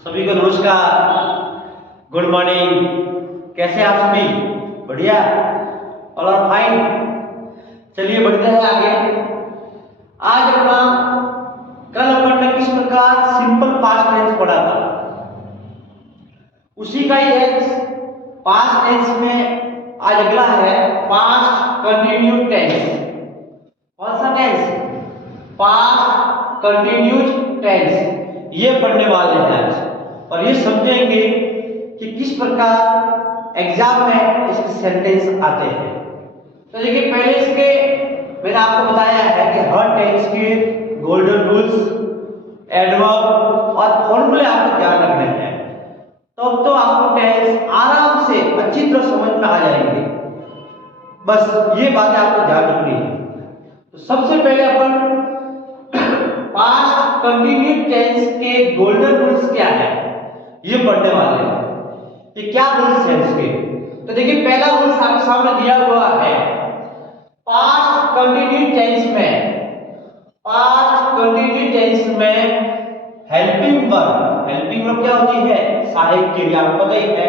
सभी को नमस्कार, गुड मॉर्निंग। कैसे आप सभी? बढ़िया और फाइन। चलिए बढ़ते हैं आगे। आज अपना कल अपन ने किस प्रकार सिंपल पास्ट टेंस पढ़ा था, उसी का ही है पास्ट टेंस में। आज अगला है पास्ट कंटिन्यूड टेंस। कौन सा टेंस? Past continued tense. ये पढ़ने वाले हैं आज और ये समझेंगे कि किस प्रकार एग्जाम में इसके सेंटेंस आते हैं। तो देखिए, पहले इसके मैंने आपको बताया है कि हर टेंस के गोल्डन रूल्स, एडवर्ब और फॉर्मूले आपको ध्यान रखने हैं, तो आपको टेंस आराम से अच्छी तरह समझ में आ जाएंगे। बस ये बातें आपको ध्यान रखनी है। तो सबसे पहले अपन पास्ट कंटिन्यूड टेंस के गोल्डन रूल्स क्या है ये पढ़ने वाले हैं। ये क्या रूल्स हैं इसके? तो देखिए, पहला रूल आपके सामने दिया हुआ है। पास्ट कंटिन्यूड टेंस में हेल्पिंग वर्ब क्या होती है? सहायक क्रिया। आपको पता ही है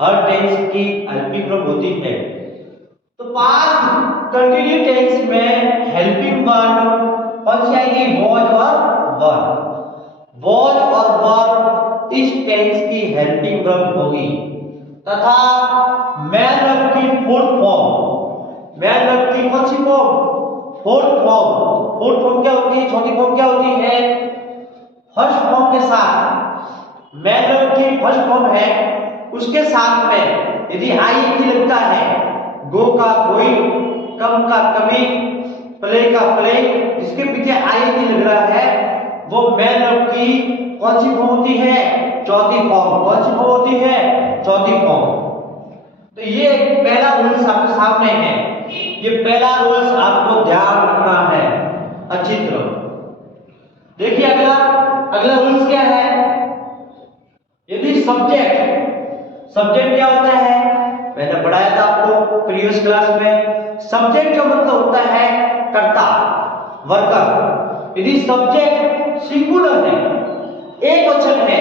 हर टेंस की हेल्पिंग वर्ब होती है। तो पास्ट कंटिन्यूड टेंस में हेल्पिंग वर्ब कौन सी आएगी? वॉज और वर। वॉज और वर इस टेंस की हेल्पिंग वर्ब होगी तथा मैन वर्ब की फोर्थ फॉर्म। मैन वर्ब की कौन सी form? Fourth form. Fourth form क्या होती है? चौथी फॉर्म क्या होती है? फर्स्ट फॉर्म के साथ। मैन वर्ब की फर्स्ट फॉर्म है, उसके साथ में यदि आई लगता है, गो का गोई, कम का कमी, प्ले का प्ले, जिसके पीछे आई लग रहा है वो मैन वर्ब की कौन सी फॉर्म होती है? चौथी फॉर्म। कौन सी फॉर्म होती है? चौथी फॉर्म। तो ये पहला रूल्स आपके सामने है। ये पहला रूल्स आपको ध्यान रखना है अच्छी तरह। देखिए अगला रूल्स क्या है? यदि सब्जेक्ट क्या होता है? मैंने पढ़ाया था आपको प्रीवियस क्लास में। सब्जेक्ट का मतलब होता है कर्ता, वर्कर। यदि सब्जेक्ट सिंगुलर है, एक वचन है,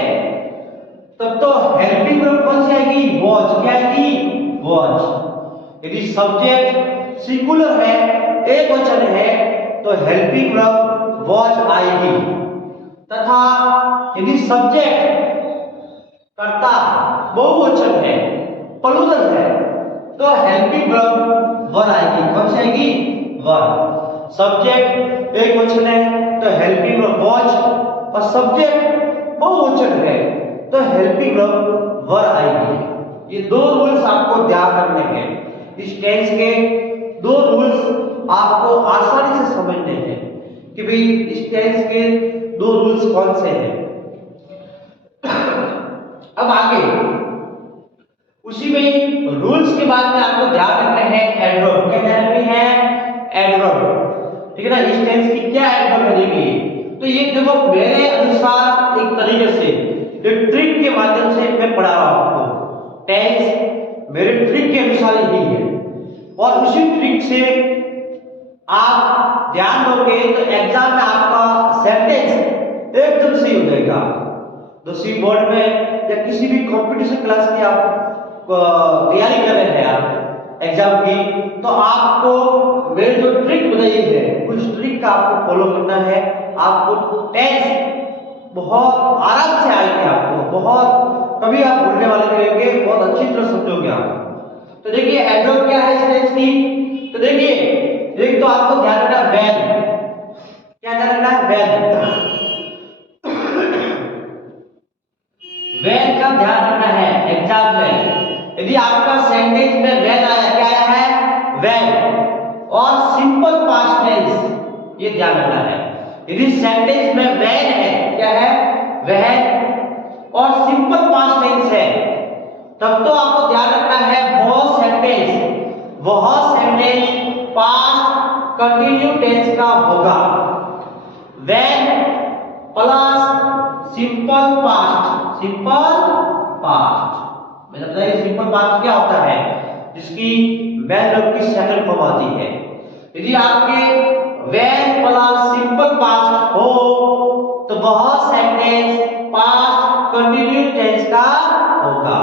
तब तो हेल्पिंग वर्ब कौन सी आएगी? वॉज। क्या आएगी? वॉज। यदि सब्जेक्ट सिंगुलर है, एक वचन है, तो हेल्पिंग वर्ब वॉज आएगी। तथा यदि सब्जेक्ट कर्ता बहुवचन है, प्लूरल है, तो हेल्पिंग वर्ब वर आएगी। कौन सी आएगी? वर। सब्जेक्ट एक वचन है तो हेल्पिंग वर्ब वॉज, और सब्जेक्ट बहुवचन है तो हेल्पिंग वर्ब वर आएगी। ये दो रूल्स आपको ध्यान रखने हैं। इस टेंस के दो रूल्स आपको आसानी से समझने हैं कि भाई इस टेंस के दो रूल्स कौन से हैं। अब आगे उसी में रूल्स के बाद में आपको ध्यान रखना है एडवर्ब। क्या ध्यान रखनी है? एडवर्ब। ठीक है ना? इस टेंस की क्या एडवर्ब बनेगी? तो ये देखो, मेरे अनुसार एक तरीके से एक ट्रिक के माध्यम से मैं पढ़ा रहा हूं आपको। टेंस मेरे ट्रिक के अनुसार ही है और उसी ट्रिक से आप ध्यान दोगे तो एग्जाम में आपका सेंटेंस एकदम सही हो जाएगा। 10वीं बोर्ड में या किसी भी कंपटीशन क्लास की आप तैयारी कर रहे हैं आप एग्जाम की, तो आपको मेरी जो ट्रिक बताई है उस ट्रिक का आपको फॉलो करना है। आपको टेंस बहुत आराम से आएगी, आपको बहुत कभी आप भूलने वाले नहीं रहेंगे, बहुत अच्छी तरह समझोगे आप। तो देखिए एडवर्ब क्या है इस टेंस की? तो देखिए, एक तो आपको ध्यान रखना है व्हेन। क्या ध्यान रखना है? व्हेन। व्हेन का ध्यान रखना है एग्जाम में। यदि आपका सेंटेंस में व्हेन आया, क्या आया है? व्हेन। और सिंपल पास्ट टेंस, ये ध्यान रखना है। यदि सेंटेंस में व्हेन है, क्या है? व्हेन और सिंपल पास्ट टेंस है, तब तो आपको ध्यान रखना है वह सेंटेंस पास्ट कंटिन्यूड टेंस का होगा। When plus simple past. मैंने बताया सिंपल पास्ट क्या होता है? जिसकी मैन वर्ब की सेकंड फॉर्म आती है। यदि आपके व्हेन प्लस सिंपल पास्ट हो तो वह सेंटेंस पास्ट कंटिन्यूस टेंस का होगा।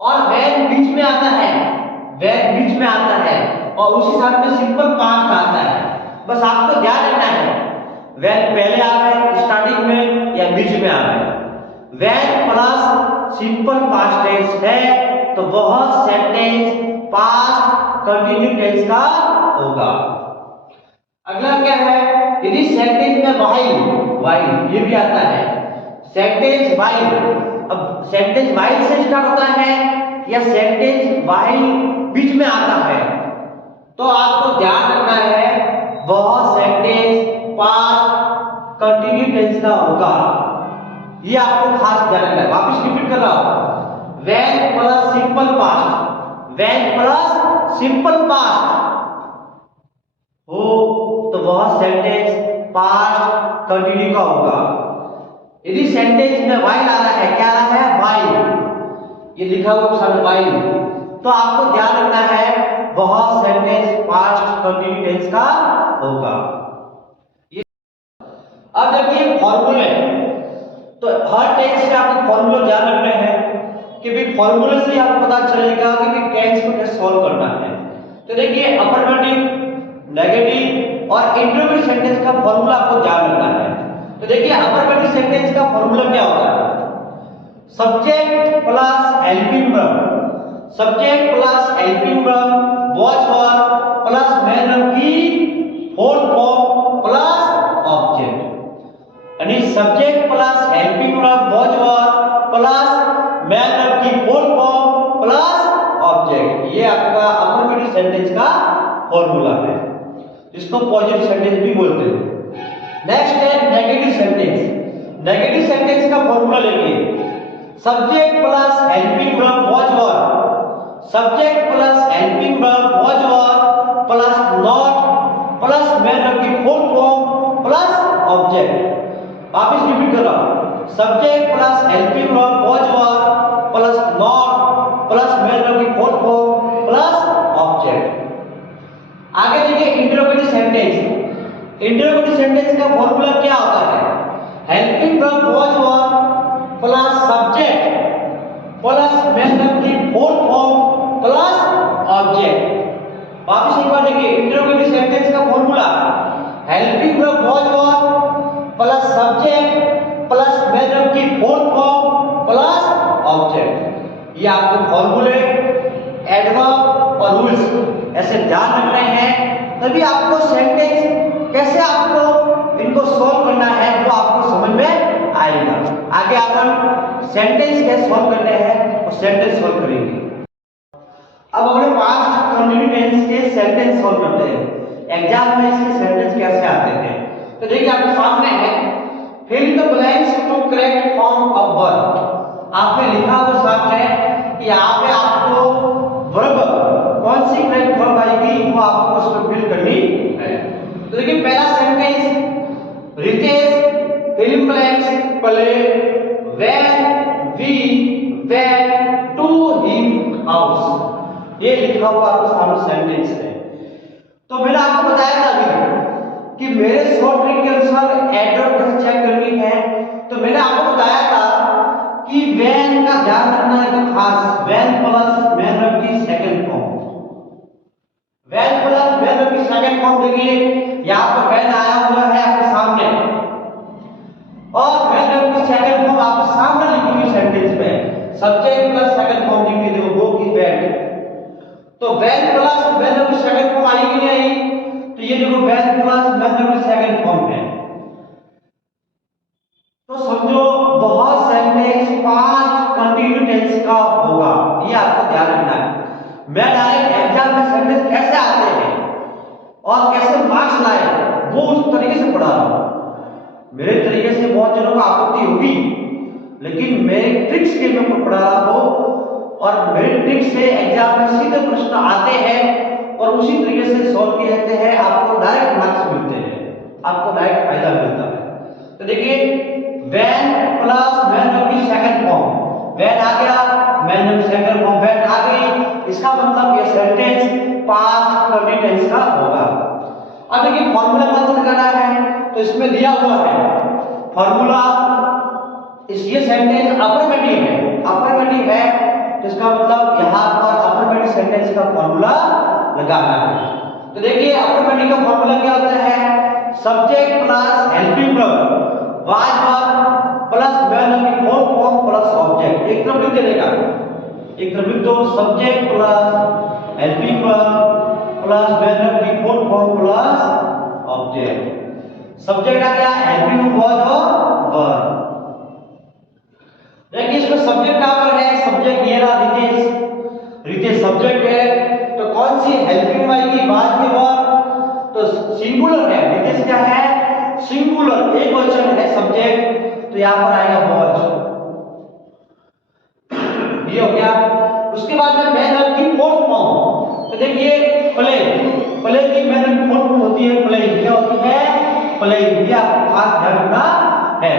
और when बीच में आता है, when बीच में आता है और उसी साथ में सिंपल पास्ट आता है। बस आपको ध्यान रखना है when पहले आवे स्टार्टिंग में या बीच में आवे। when plus simple past tense है तो वह सेंटेंस पास्ट कंटिन्यूस टेंस का होगा। अगला क्या है, यदि सेंटेंस में व्हाइल ये भी आता है, सेंटेंस व्हाइल। अब सेंटेंस व्हाइल से स्टार्ट होता है या सेंटेंस व्हाइल बीच में आता है, तो आपको ध्यान रखना है वह सेंटेंस पास्ट कंटिन्यूस टेंस का होगा। ये आपको खास ध्यान रखना है। वापस रिपीट कर रहा हूं, when plus simple past, when plus simple past हो तो वह सेंटेंस पास्ट कंटिन्यू का होगा। यदि सेंटेंस में व्हाइल आ रहा है, क्या आ रहा है, व्हाइल, ये लिखा हुआ सामने व्हाइल, तो आपको ध्यान रखना है वह सेंटेंस पास्ट कंटिन्यू टेंस का होगा। अब देखिए फॉर्मूले, तो हर टेंस के आपको फॉर्मूला ध्यान रखने हैं कि भाई फॉर्मूले से आपको पता चलेगा कि टेंस को कैसे सॉल्व करना है। तो देखिए अफर्मेटिव, नेगेटिव और इंटरोगेटिव सेंटेंस का फॉर्मूला आपको ध्यान रखना है। तो देखिए अफर्मेटिव सेंटेंस का फॉर्मूला क्या होता है, subject plus helping verb, subject plus helping verb watch verb plus main verb की फोर्थ फॉर्म प्लस ऑब्जेक्ट, यानी subject plus helping verb watch verb plus main verb की फोर्थ फॉर्म प्लस ऑब्जेक्ट, ये आपका affirmative sentence का formula है, इसको positive sentence भी बोलते हैं। नेक्स्ट है नेगेटिव सेंटेंस। नेगेटिव सेंटेंस का फॉर्मूला देखिए, subject plus helping verb watch verb, subject plus helping verb watch verb plus not plus main verb की फोर्थ फॉर्म प्लस ऑब्जेक्ट। वापस रिपीट कर रहा हूं, subject plus helping verb watch verb plus not plus main verb की fourth form plus object. आगे देखिए interrogative sentence. Interrogative sentence का formula क्या होता है, helping verb watch verb plus subject plus main verb की फोर्थ फॉर्म प्लस ऑब्जेक्ट। वापस एक बार देखिए इंटरोगेटिव सेंटेंस का formula, helping verb watch verb plus subject plus main verb की फोर्थ फॉर्म प्लस ऑब्जेक्ट। ये आपको फॉर्मूले, एडवर्ब और रूल्स ऐसे ध्यान रखने हैं, तभी आपको सेंटेंस कैसे आपको इनको सॉल्व करना है वो आपको समझ में आएगा। आगे अपन सेंटेंस कैसे सॉल्व करने हैं और सेंटेंस सॉल्व करेंगे। अब अपने पास्ट कंटिन्यूस टेंस के सेंटेंस सॉल्व करते हैं। एग्जाम में इसके सेंटेंस कैसे आते हैं, तो देखिए आपके सामने है, fill the blanks to correct form of verb. आपने लिखा हुआ सामने कि यहाँ पे आपको वर्ब कौन सी करेक्ट वर्ब आएगी वो आपको उसमें फिल करनी है। तो देखिए पहला sentence, Ritesh fill blanks play when we went to his house, ये लिखा हुआ आपके सामने सेंटेंस है। तो मैंने आपको बताया था अभी कि मेरे शॉर्ट ट्रिक के अनुसार एडवर्ब कैसे चेक करनी है, तो मैंने आपको बताया था कि व्हेन का ध्यान रखना है तो खास, व्हेन प्लस मेन वर्ब की second form, when plus main verb की सेकंड फॉर्म देखिए यहाँ पर व्हेन आया हुआ है आपके सामने और मेन वर्ब की सेकंड फॉर्म आपके सामने लिखी हुई सेंटेंस में, सब्जेक्ट प्लस सेकंड फॉर्म लिखी देखो वो की व्हेन, तो व्हेन प्लस मेन वर्ब की सेकंड फॉर्म आएगी नहीं आई, तो ये देखो व्हेन प्लस मेन वर्ब की सेकंड फॉर्म है, तो समझो बहुत सेंटेंस पास्ट कंटिन्यूस टेंस का होगा, ये आपको ध्यान रखना है। मैं डायरेक्ट एग्जाम में सेंटेंस कैसे आते हैं और कैसे मार्क्स लाए वो उस तरीके से पढ़ा रहा हूं। मेरे तरीके से बहुत जनों को आपत्ति होगी, लेकिन मेरे ट्रिक्स के मैं पढ़ा रहा हूं और मेरे ट्रिक्स से एग्जाम में सीधे प्रश्न आते हैं और उसी तरीके से सॉल्व किए जाते हैं, आपको डायरेक्ट मार्क्स मिलते हैं, आपको डायरेक्ट फायदा मिलता है। तो देखिए व्हेन प्लस मेन वर्ब की सेकंड फॉर्म, व्हेन आ गया, मेन वर्ब की सेकंड फॉर्म व्हेन आ गई, इसका मतलब ये सेंटेंस पास्ट कंटिन्यूस टेंस का होगा। अब देखिए फॉर्मूला कौन सा लगाना है, तो इसमें दिया हुआ है फॉर्मूला ये सेंटेंस अफर्मेटिव है, अफर्मेटिव है, तो इसका मतलब यहाँ पर अफर्मेटिव सेंटेंस का फॉर्मूला लगाना है। तो देखिए अफर्मेटिव का फॉर्मूला क्या होता है, subject plus helping verb was verb plus main of the fourth form plus object. एक तरफ लिख देगा, एक तरफ लिख दो, subject plus helping verb plus main of the fourth form plus object. Subject आ गया, हेल्पिंग वर्ब और वर्ब। देखिए इसमें सब्जेक्ट कहां पर है, सब्जेक्ट ये रहा रितेश, रितेश सब्जेक्ट है, तो कौन सी हेल्पिंग आएगी बाद के वर्ब, तो सिंगुलर है, रितेश क्या है सिंगुलर, एक वचन है सब्जेक्ट, तो यहां पर आएगा वॉच, ये हो गया। उसके बाद में मैन ऑफ की फोर्थ फॉर्म, तो देखिए प्ले, प्ले की मैन ऑफ फोर्थ फॉर्म होती है प्ले, क्या होती है प्ले, ये आपको खास ध्यान रखना है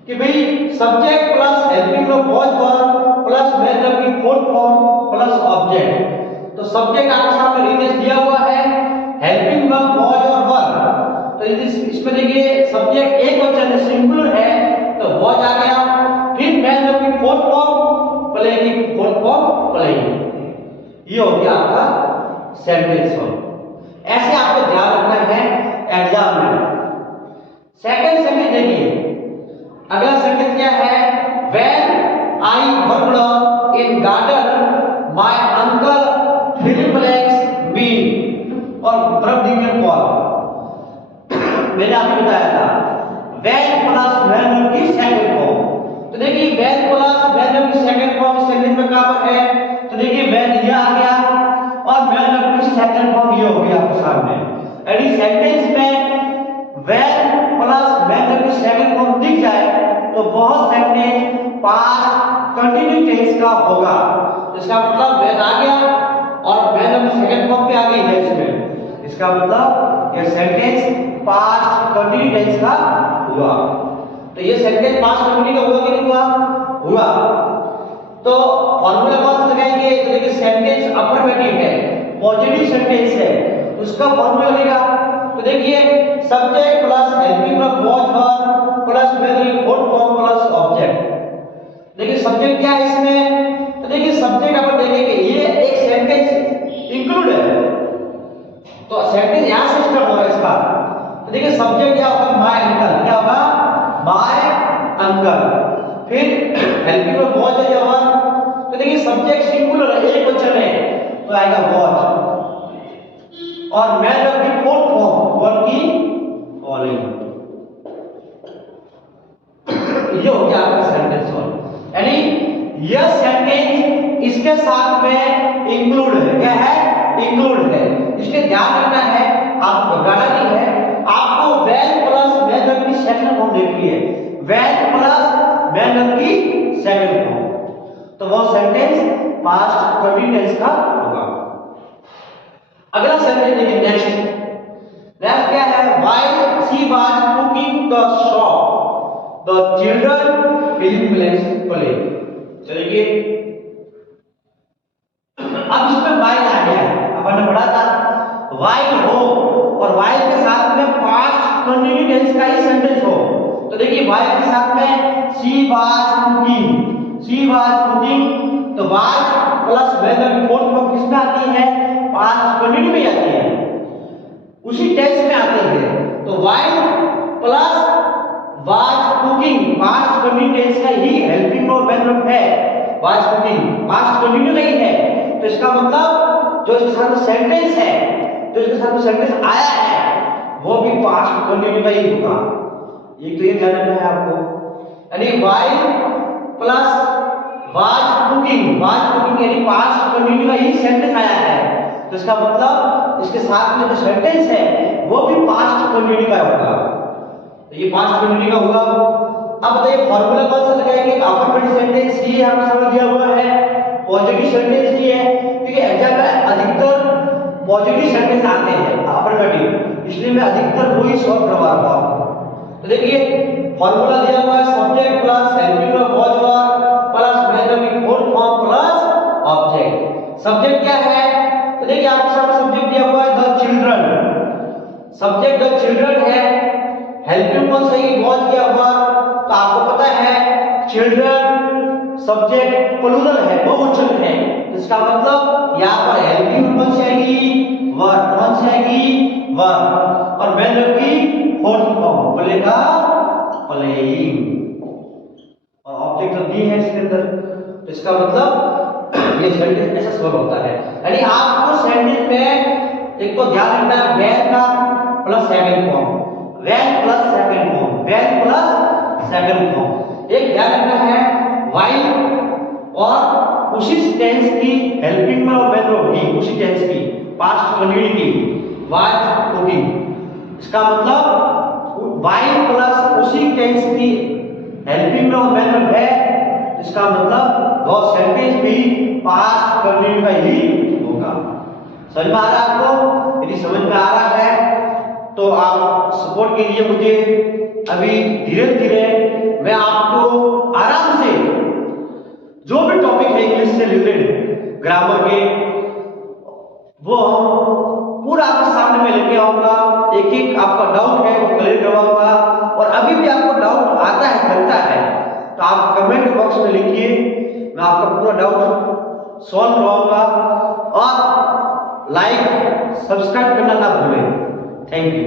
कि भाई subject plus helping verb watch verb plus main of की फोर्थ फॉर्म प्लस ऑब्जेक्ट। तो सब्जेक्ट आपके सामने रितेश दिया हुआ है, हेल्पिंग वर्ब वॉच और वर्ब, तो इसमें देखिए सब्जेक्ट एक वचन है सिंगुलर है, तो वॉच आ गया, फिर मैन ऑफ की फोर्थ फॉर्म प्ले की फोर्थ फॉर्म प्ले, ये हो गया आपका सेंटेंस फॉर्म। ऐसे आपको ध्यान रखना है एग्जाम में। सेकंड सेंटेंस देखिए, अगला सेंटेंस क्या है, when I worked in garden my uncle Phillips me, और वर्ब गिवन फॉर, मैंने आपको बताया था व्हेन प्लस मैन ऑफ की सेकंड फॉर्म, तो देखिए व्हेन प्लस मैन ऑफ की सेकंड फॉर्म सेंटेंस में कहां पर है, तो देखिए व्हेन ये आ गया और मैन ऑफ की सेकंड फॉर्म ये हो गया आपके सामने। यदि सेंटेंस में व्हेन प्लस मैन ऑफ की सेकंड फॉर्म दिख जाए तो बहुत सेंटेंस पास्ट कंटिन्यू टेंस का होगा, इसका मतलब व्हेन आ गया और मैन ऑफ सेकंड फॉर्म पे आ गई है इसमें, इसका मतलब ये सेंटेंस पास्ट कंटिन्यू टेंस का हुआ। तो ये सेंटेंस पास्ट कंटिन्यू का हुआ कि नहीं हुआ, हुआ। तो फॉर्मूला कौन सा लगाएंगे, तो देखिए सेंटेंस अफर्मेटिव है, पॉजिटिव सेंटेंस है, उसका फॉर्मूला लगेगा, तो देखिए subject plus helping verb watch verb plus main fourth form plus object. देखिए सब्जेक्ट क्या है इसमें, तो देखिए सब्जेक्ट अपन देखेंगे ये एक सेंटेंस इंक्लूड है, तो सेंटेंस यहां से स्टार्ट हो रहा है इसका, तो देखिए सब्जेक्ट क्या होगा माय अंकल, क्या होगा माय अंकल, फिर हेल्पिंग वर्ब वॉच है वर्ब, तो देखिए सब्जेक्ट सिंगुलर है, एक वचन है, तो आएगा वॉच, और मैन ऑफ की फोर्थ फॉर्म वर्ब की फॉलोइंग, ये हो गया आपका सेंटेंस फॉर्म। यानी यह सेंटेंस इसके साथ में इंक्लूड है, क्या है इंक्लूड है, इसके ध्यान रखना है, आपको घबराना नहीं है, आपको व्हेन प्लस मैन ऑफ की सेकंड फॉर्म देखनी है, व्हेन प्लस मैन ऑफ की सेकंड फॉर्म, तो वो सेंटेंस पास्ट कंटिन्यूअस का होगा। अगला सेंटेंस देखिए नेक्स्ट, नेक्स्ट क्या है, while she was cooking the shop the children Philips play. चलिए अब इसमें व्हाइल आ गया, अपन ने पढ़ा था व्हाइल हो और व्हाइल के साथ में पास्ट कंटिन्यू टेंस का ही सेंटेंस हो, तो देखिए व्हाइल के साथ में she was cooking, she was cooking, तो was plus main fourth form किसमें आती है, पास्ट कंटिन्यू में आती है, उसी टेंस में आते हैं, तो while plus was cooking past continue tense का ही हेल्पिंग वर्ब मैन है, वाज कुकिंग पास्ट कंटिन्यू नहीं है, तो इसका मतलब जो इसके साथ सेंटेंस है, जो इसके साथ सेंटेंस आया है वो भी पास्ट कंटिन्यू का ही होगा, ये तो ये ध्यान रखना है आपको। यानी व्हाइल प्लस वाज कुकिंग यानी पास्ट कंटिन्यू का ही सेंटेंस आया है, तो इसका मतलब इसके साथ में जो सेंटेंस है वो भी पास्ट कंटिन्यू का होगा, तो ये पास्ट कंटिन्यू का हुआ। अब बताइए फॉर्मूला कौन सा लगाएंगे, अफर्मेटिव सेंटेंस ही हमने समझ दिया हुआ है, पॉजिटिव सेंटेंस ही है, क्योंकि एग्जाम में अधिकतर पॉजिटिव सेंटेंस आते हैं अफर्मेटिव, इसलिए मैं अधिकतर वही सॉल्व करवा रहा हूं। तो देखिए फॉर्मूला दिया हुआ है subject plus helping verb watch verb plus main of fourth form plus object. Subject क्या है, तो देखिए आपके सामने सब्जेक्ट दिया हुआ है the children, subject the children है, हेल्पिंग कौन सा है वॉच किया हुआ, तो आपको चिल्ड्रन सब्जेक्ट प्लूरल है, बहुवचन है, इसका मतलब यहाँ पर हेल्पिंग कौन सी आएगी, वर, कौन सी आएगी, वर। और मेन वर्ब की फोर्थ फॉर्म प्लेगा, प्लेइंग, और ऑब्जेक्ट तो दी है इसके अंदर, तो इसका मतलब ये सेंटेंस ऐसा सॉल्व होता है। यानी आपको सेंटेंस में एक तो ध्यान रखना है वेन का plus second form, when plus second form, when plus second form. एक ध्यान रखना है व्हाइल और उसी टेंस की हेल्पिंग में और वेन होगी, उसी टेंस की पास्ट कंटिन्यूटी की वाज कुकिंग। इसका मतलब व्हाइल प्लस उसी टेंस की हेल्पिंग में और वेन है, इसका मतलब वो सेंटेंस भी पास्ट कंटिन्यू का ही होगा। समझ में आ रहा है आपको? यदि समझ में आ रहा है तो आप सपोर्ट के लिए मुझे अभी धीरे धीरे मैं आपको आराम से जो भी टॉपिक है इंग्लिश से रिलेटेड ग्रामर के वो पूरा आपके सामने में लेके आऊंगा, एक एक आपका डाउट है वो क्लियर करवाऊंगा। और अभी भी आपको डाउट आता है, लगता है, तो आप कमेंट बॉक्स में लिखिए, मैं आपका पूरा डाउट सॉल्व करवाऊंगा। और लाइक सब्सक्राइब करना ना भूलें। Thank you.